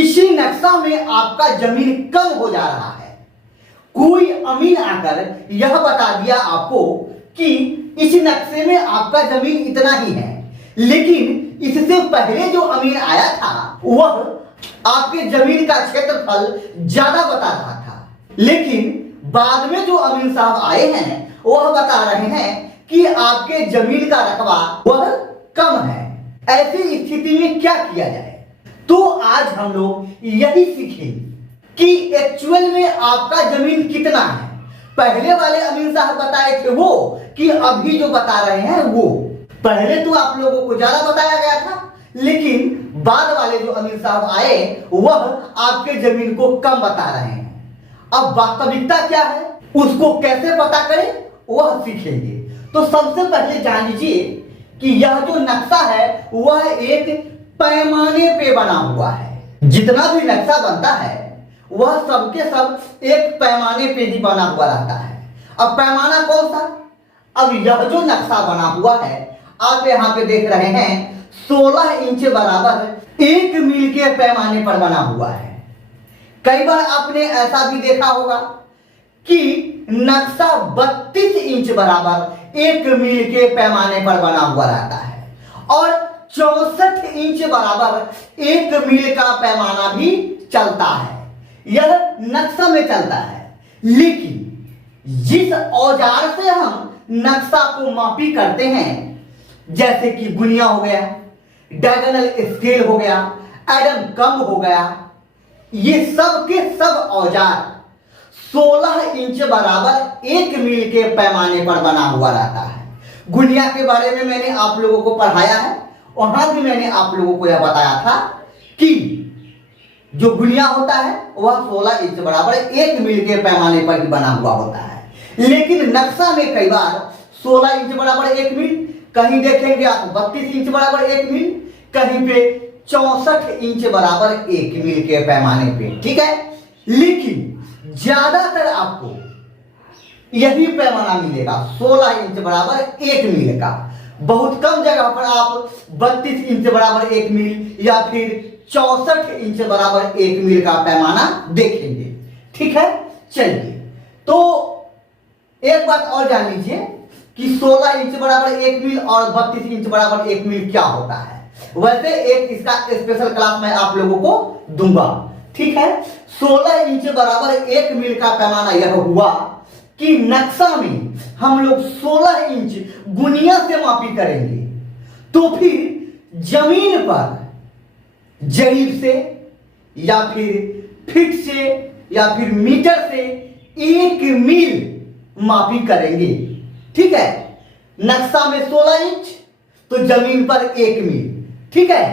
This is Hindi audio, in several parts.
किसी नक्शा में आपका जमीन कम हो जा रहा है, कोई अमीन आकर यह बता दिया आपको कि इस नक्शे में आपका जमीन इतना ही है, लेकिन इससे पहले जो अमीन आया था वह आपके जमीन का क्षेत्रफल ज्यादा बता रहा था, लेकिन बाद में जो अमीन साहब आए हैं वह बता रहे हैं कि आपके जमीन का रकबा वह कम है। ऐसी स्थिति में क्या किया जाए? तो आज हम लोग यही सीखेंगे कि एक्चुअल में आपका जमीन कितना है। पहले वाले अमीन साहब बताए थे वो कि अभी जो बता रहे हैं वो, पहले तो आप लोगों को ज्यादा बताया गया था, लेकिन बाद वाले जो अमीन साहब आए वह आपके जमीन को कम बता रहे हैं। अब वास्तविकता क्या है उसको कैसे पता करें वह सीखेंगे। तो सबसे पहले जान लीजिए कि यह जो नक्शा है वह एक पैमाने पे बना हुआ है। जितना भी नक्शा बनता है वह सबके सब एक पैमाने पे ही बना हुआ रहता है। अब पैमाना कौन सा? अब यह जो नक्शा बना हुआ है आप यहाँ पे देख रहे हैं 16 इंच बराबर 1 मील के पैमाने पर बना हुआ है। कई बार आपने ऐसा भी देखा होगा कि नक्शा 32 इंच बराबर 1 मील के पैमाने पर बना हुआ रहता है और 64 इंच बराबर 1 मील का पैमाना भी चलता है। यह नक्शा में चलता है, लेकिन जिस औजार से हम नक्शा को मापी करते हैं, जैसे कि गुनिया हो गया, डायगोनल स्केल हो गया, एडम कम हो गया, ये सब के सब औजार 16 इंच बराबर 1 मील के पैमाने पर बना हुआ रहता है। गुनिया के बारे में मैंने आप लोगों को पढ़ाया है, वहां भी मैंने आप लोगों को यह बताया था कि जो गुनिया होता है वह 16 इंच बराबर 1 मील के पैमाने पर ही बना हुआ होता है। लेकिन नक्शा में कई बार 16 इंच बराबर 1 मील, कहीं देखेंगे आप 32 इंच बराबर 1 मील, कहीं पे 64 इंच बराबर 1 मील के पैमाने पे, ठीक है। लेकिन ज्यादातर आपको यही पैमाना मिलेगा 16 इंच बराबर 1 मील का। बहुत कम जगह पर आप 32 इंच बराबर 1 मील या फिर 64 इंच बराबर 1 मील का पैमाना देखेंगे, ठीक है। चलिए, तो एक बात और जान लीजिए कि 16 इंच बराबर 1 मील और 32 इंच बराबर 1 मील क्या होता है। वैसे एक इसका स्पेशल क्लास मैं आप लोगों को दूंगा, ठीक है। 16 इंच बराबर 1 मील का पैमाना यह हुआ कि नक्शा में हम लोग 16 इंच गुनिया से मापी करेंगे, तो फिर जमीन पर जरीब से या फिर फीट से या फिर मीटर से 1 मील मापी करेंगे, ठीक है। नक्शा में 16 इंच तो जमीन पर 1 मील, ठीक है।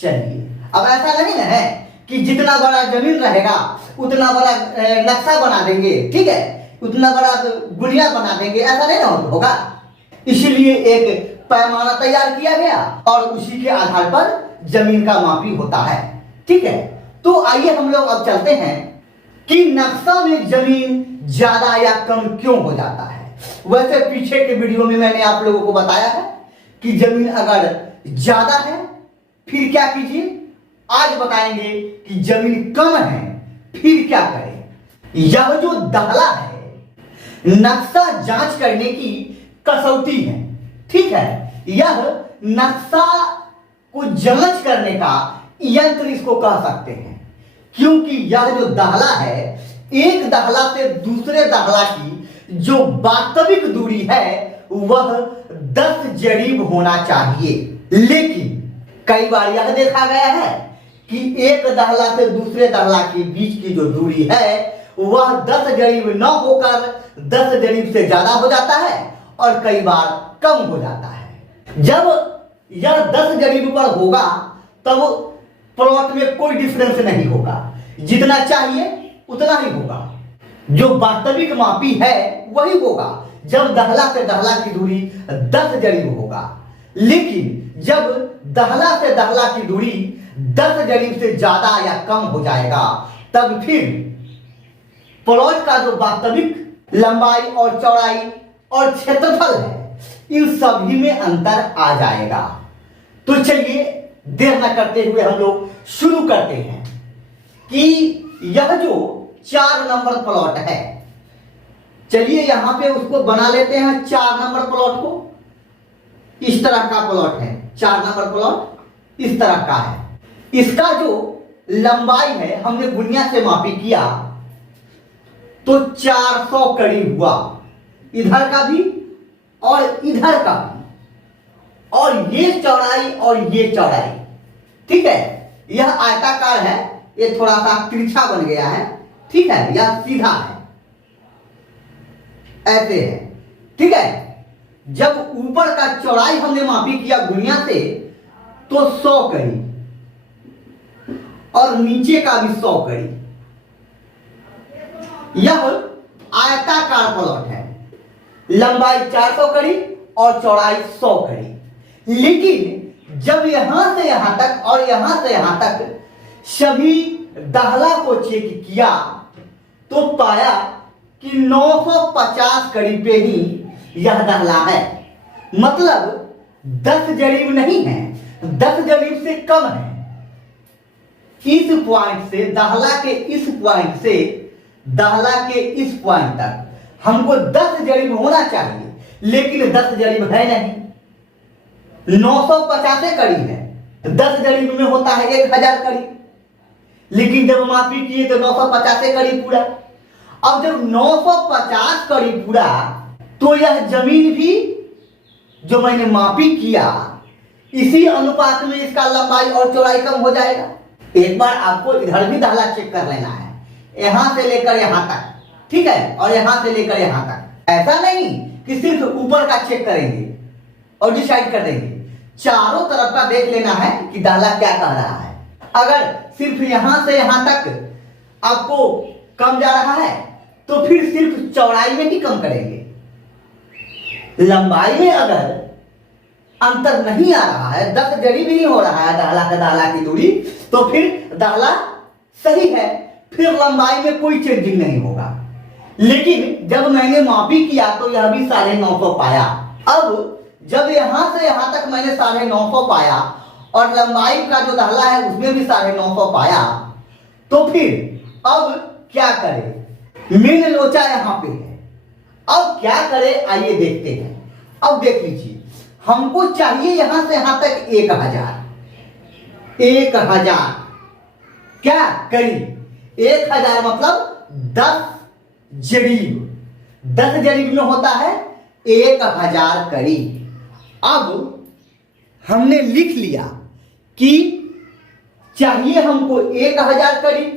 चलिए, अब ऐसा नहीं ना है कि जितना बड़ा जमीन रहेगा उतना बड़ा नक्शा बना देंगे, ठीक है, उतना बड़ा गुनिया बना देंगे, ऐसा नहीं ना होगा। इसलिए एक पैमाना तैयार किया गया और उसी के आधार पर जमीन का मापी होता है, ठीक है। तो आइए हम लोग अब चलते हैं कि नक्शा में जमीन ज्यादा या कम क्यों हो जाता है। वैसे पीछे के वीडियो में मैंने आप लोगों को बताया है कि जमीन अगर ज्यादा है फिर क्या कीजिए। आज बताएंगे कि जमीन कम है फिर क्या करें। यह जो दाखला है नक्शा जांच करने की कसौटी है, ठीक है। यह नक्शा को जांच करने का यंत्र इसको कह सकते हैं, क्योंकि यह जो दाखला है एक दाखला से दूसरे दाखला की जो वास्तविक दूरी है वह 10 जरीब होना चाहिए। लेकिन कई बार यह देखा गया है कि एक दाखला से दूसरे दाखला के बीच की जो दूरी है वह 10 जरीब न होकर 10 जरीब से ज्यादा हो जाता है और कई बार कम हो जाता है। जब यह 10 जरीब पर होगा तब प्लॉट में कोई डिफरेंस नहीं होगा, जितना चाहिए उतना ही होगा। जो वास्तविक मापी है वही होगा जब दाखला से दाखला की दूरी 10 जरीब होगा। लेकिन जब दाखला से दाखला की दूरी 10 जरीब से ज्यादा या कम हो जाएगा तब फिर प्लॉट का जो वास्तविक लंबाई और चौड़ाई और क्षेत्रफल है इन सभी में अंतर आ जाएगा। तो चलिए देर न करते हुए हम लोग शुरू करते हैं। कि यह जो 4 नंबर प्लॉट है, चलिए यहां पे उसको बना लेते हैं 4 नंबर प्लॉट को। इस तरह का प्लॉट है, 4 नंबर प्लॉट इस तरह का है। इसका जो लंबाई है हमने गुनिया से मापी किया तो 400 कड़ी हुआ, इधर का भी और इधर का भी, और ये चौड़ाई और ये चौड़ाई, ठीक है। यह आयताकार है, ये थोड़ा सा तिरछा बन गया है, ठीक है, यह सीधा है, ऐसे है, ठीक है। जब ऊपर का चौड़ाई हमने मापी किया गुनिया से तो 100 कड़ी, और नीचे का भी 100 कड़ी। यह आयताकार प्लॉट है, लंबाई 400 कड़ी और चौड़ाई 100 कड़ी। लेकिन जब यहां से यहां तक और यहां से यहां तक सभी दाहला को चेक किया तो पाया कि 950 कड़ी पे ही यह दाहला है। मतलब 10 जरीब नहीं है, 10 जरीब से कम है। इस पॉइंट से दाहला के इस पॉइंट से दाहला के इस पॉइंट तक हमको 10 जरीब होना चाहिए, लेकिन 10 जरीब है नहीं, 950 कड़ी है। 10 जरीब में होता है 1000 कड़ी, लेकिन जब मापी किए तो 950 कड़ी पूरा। अब जब 950 कड़ी पूरा तो यह जमीन भी जो मैंने मापी किया इसी अनुपात में इसका लंबाई और चौड़ाई कम हो जाएगा। एक बार आपको इधर भी दाहला चेक कर लेना है, यहां से लेकर यहां तक, ठीक है, और यहां से लेकर यहां तक। ऐसा नहीं कि सिर्फ ऊपर का चेक करेंगे और डिसाइड कर देंगे, चारों तरफ का देख लेना है कि दाहला क्या कह रहा है। अगर सिर्फ यहां से यहां तक आपको कम जा रहा है तो फिर सिर्फ चौड़ाई में ही कम करेंगे। लंबाई में अगर अंतर नहीं आ रहा है, 10 जरीब ही हो रहा है दाहला से दाहला की दूरी, तो फिर दाहला सही है, फिर लंबाई में कोई चेंजिंग नहीं होगा। लेकिन जब मैंने मापी किया तो यह भी 950 पाया। अब जब यहां से यहां तक मैंने 950 पाया और लंबाई का जो दाहला है उसमें भी 950 पाया, तो फिर अब क्या करें? मेन लोचा यहां पे है, अब क्या करें आइए देखते हैं। अब देख लीजिए, हमको चाहिए यहां से यहां तक 1000 क्या करीब 1000 मतलब 10 जरीब। 10 जरीब में होता है 1000 करीब। अब हमने लिख लिया कि चाहिए हमको 1000 करीब,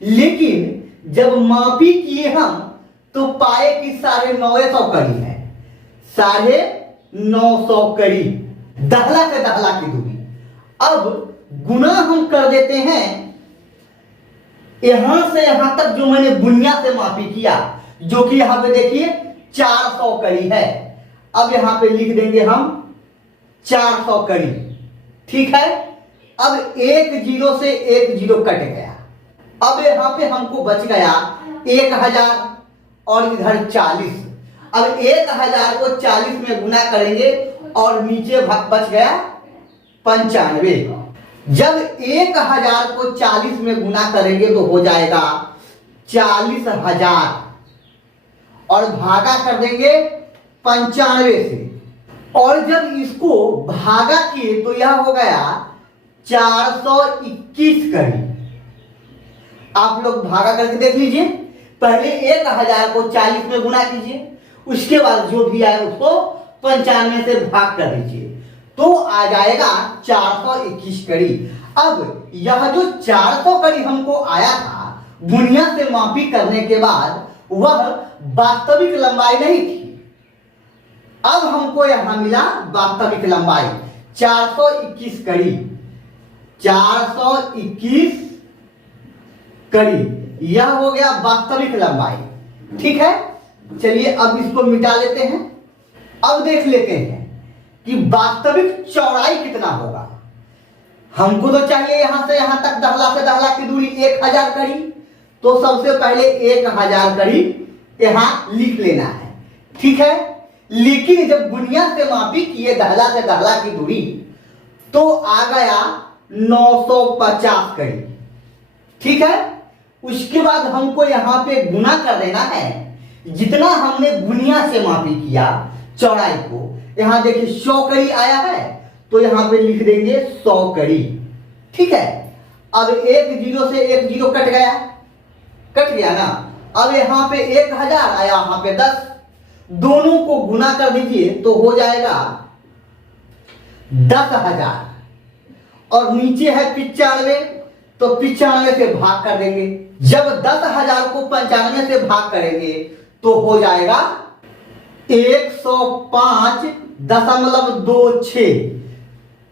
लेकिन जब मापी किए हम तो पाए कि 950 कड़ी है, 950 कड़ी दाहला से दाहला की दूरी। अब गुना हम कर देते हैं यहां से यहां तक जो मैंने गुनिया से मापी किया, जो कि यहां पे देखिए 400 कड़ी है। अब यहां पे लिख देंगे हम 400 कड़ी, ठीक है। अब एक जीरो से एक जीरो कट गया। अब यहां पे हमको बच गया 1000 और इधर 40। अब 1000 को 40 में गुना करेंगे और नीचे बच गया 95। जब 1000 को 40 में गुना करेंगे तो हो जाएगा 40,000 और भागा कर देंगे 95 से, और जब इसको भागा किए तो यह हो गया 421 कड़ी। आप लोग भागा करके देख लीजिए, पहले 1000 को 40 में गुना कीजिए, उसके बाद जो भी आए उसको 95 से भाग कर दीजिए तो आ जाएगा 421 कड़ी। अब यह जो 400 कड़ी हमको आया था गुनिया से मापी करने के बाद, वह वास्तविक लंबाई नहीं थी। अब हमको यहां मिला वास्तविक लंबाई 421 कड़ी। 421 कड़ी यह हो गया वास्तविक लंबाई, ठीक है। चलिए अब इसको मिटा लेते हैं। अब देख लेते हैं कि वास्तविक चौड़ाई कितना होगा। हमको तो चाहिए यहां से यहां तक दाहला से दाहला की दूरी 1000 कड़ी, तो सबसे पहले 1000 कड़ी यहां लिख लेना है, ठीक है। लेकिन जब गुनिया से मापी किए दाहला से दाहला की दूरी तो आ गया 950 कड़ी, ठीक है। उसके बाद हमको यहाँ पे गुना कर देना है, जितना हमने गुनिया से मापी किया चौड़ाई को। यहाँ देखिए 100 कड़ी आया है, तो यहाँ पे लिख देंगे 100 कड़ी। ठीक है। अब एक जीरो से एक जीरो कट गया ना। अब यहाँ पे 1000 आया, यहाँ पे 10, दोनों को गुना कर दीजिए तो हो जाएगा 10,000। और नीचे है 95, तो 95 से भाग कर देंगे। जब 10,000 को 95 से भाग करेंगे तो हो जाएगा 105.26,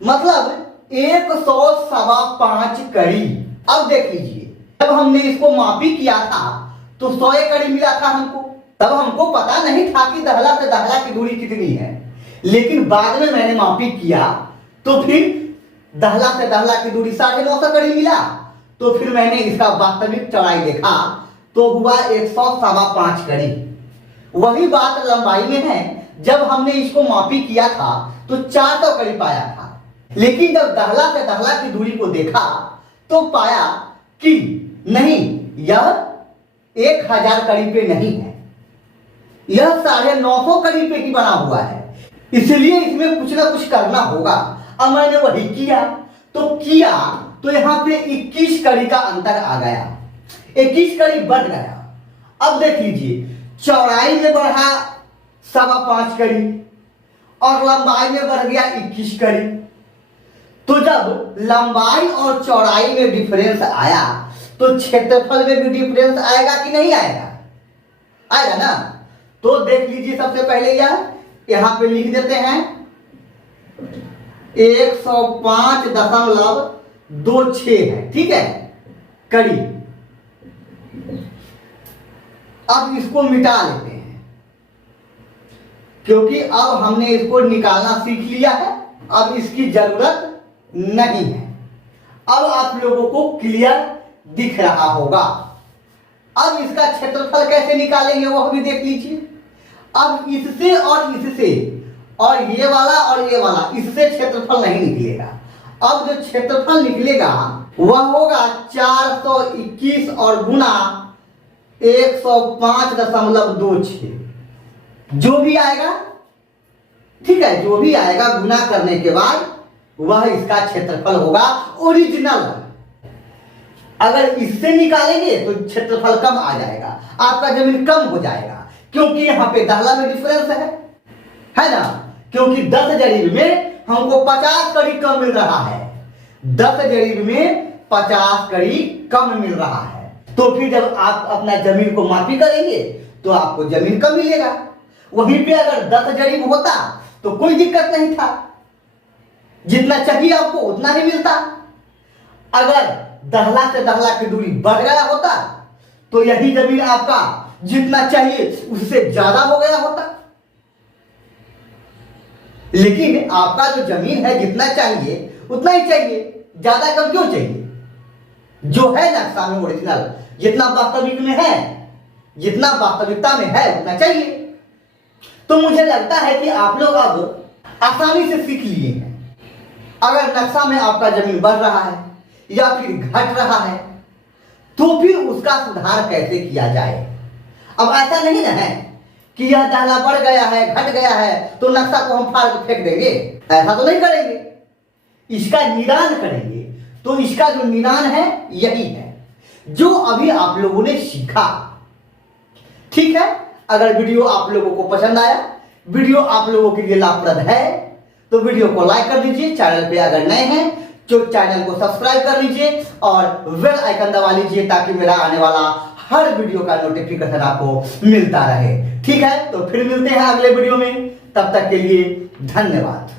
मतलब 105 कड़ी। अब देख लीजिए, जब हमने इसको मापी किया था तो 100 कड़ी मिला था हमको। तब हमको पता नहीं था कि दहला से दहला की दूरी कितनी है, लेकिन बाद में मैंने मापी किया तो फिर दहला से दहला की दूरी 950 कड़ी मिला। तो फिर मैंने इसका वास्तविक चौड़ाई देखा तो हुआ 105 कड़ी। वही बात लंबाई में है, जब हमने इसको मापी किया था तो 400 कड़ी पाया था, लेकिन जब दहला से दहला की दूरी को देखा तो पाया कि नहीं, यह 1000 कड़ी पे नहीं है, यह 950 कड़ी पे ही बना हुआ है। इसलिए इसमें कुछ ना कुछ करना होगा। अब मैंने वही किया तो यहाँ पे 21 कड़ी का अंतर आ गया, 21 कड़ी बढ़ गया। अब देख लीजिए, चौड़ाई में बढ़ा 5.25 कड़ी और लंबाई में बढ़ गया 21 कड़ी। तो जब लंबाई और चौड़ाई में डिफरेंस आया तो क्षेत्रफल में भी डिफरेंस आएगा कि नहीं आएगा? आएगा ना। तो देख लीजिए, सबसे पहले यहां पे लिख देते हैं 105.26 है, ठीक है, कड़ी। अब इसको मिटा लेते हैं, क्योंकि अब हमने इसको निकालना सीख लिया है, अब इसकी जरूरत नहीं है। अब आप लोगों को क्लियर दिख रहा होगा। अब इसका क्षेत्रफल कैसे निकालेंगे वह भी देख लीजिए। अब इससे और इससे और ये वाला इससे क्षेत्रफल नहीं निकलेगा। अब जो क्षेत्रफल निकलेगा वह होगा 421 और गुना 105.26, जो भी आएगा, ठीक है, जो भी आएगा गुना करने के बाद वह इसका क्षेत्रफल होगा ओरिजिनल। अगर इससे निकालेंगे तो क्षेत्रफल कम आ जाएगा, आपका जमीन कम हो जाएगा, क्योंकि यहाँ पे दहला में डिफरेंस है ना। क्योंकि 10 जरीब में हमको 50 कड़ी कम मिल रहा है, 10 जरीब में 50 कड़ी कम मिल रहा है। तो फिर जब आप अपना जमीन को मापी करेंगे तो आपको जमीन कम मिलेगा। वहीं पे अगर 10 जरीब होता तो कोई दिक्कत नहीं था, जितना चाहिए आपको उतना ही मिलता। अगर दहला से दहला की दूरी बढ़ गया होता तो यही जमीन आपका जितना चाहिए उससे ज्यादा हो गया होता। लेकिन आपका जो जमीन है जितना चाहिए उतना ही चाहिए, ज्यादा कम क्यों चाहिए? जो है नक्शा में ओरिजिनल, जितना वास्तविक में है, जितना वास्तविकता में है उतना चाहिए। तो मुझे लगता है कि आप लोग अब आसानी से सीख लिए हैं। अगर नक्शा में आपका जमीन बढ़ रहा है या फिर घट रहा है तो फिर उसका सुधार कैसे किया जाए। अब ऐसा नहीं ना है कि यह दहला बढ़ गया है, घट गया है तो नक्शा को हम फाड़ के फेंक देंगे, ऐसा तो नहीं करेंगे। इसका निदान करेंगे। तो इसका जो निदान है यही है जो अभी आप लोगों ने सीखा, ठीक है। अगर वीडियो आप लोगों को पसंद आया, वीडियो आप लोगों के लिए लाभप्रद है, तो वीडियो को लाइक कर दीजिए। चैनल पे अगर नए हैं तो चैनल को सब्सक्राइब कर लीजिए और बेल आइकन दबा लीजिए, ताकि मेरा आने वाला हर वीडियो का नोटिफिकेशन आपको मिलता रहे, ठीक है। तो फिर मिलते हैं अगले वीडियो में, तब तक के लिए धन्यवाद।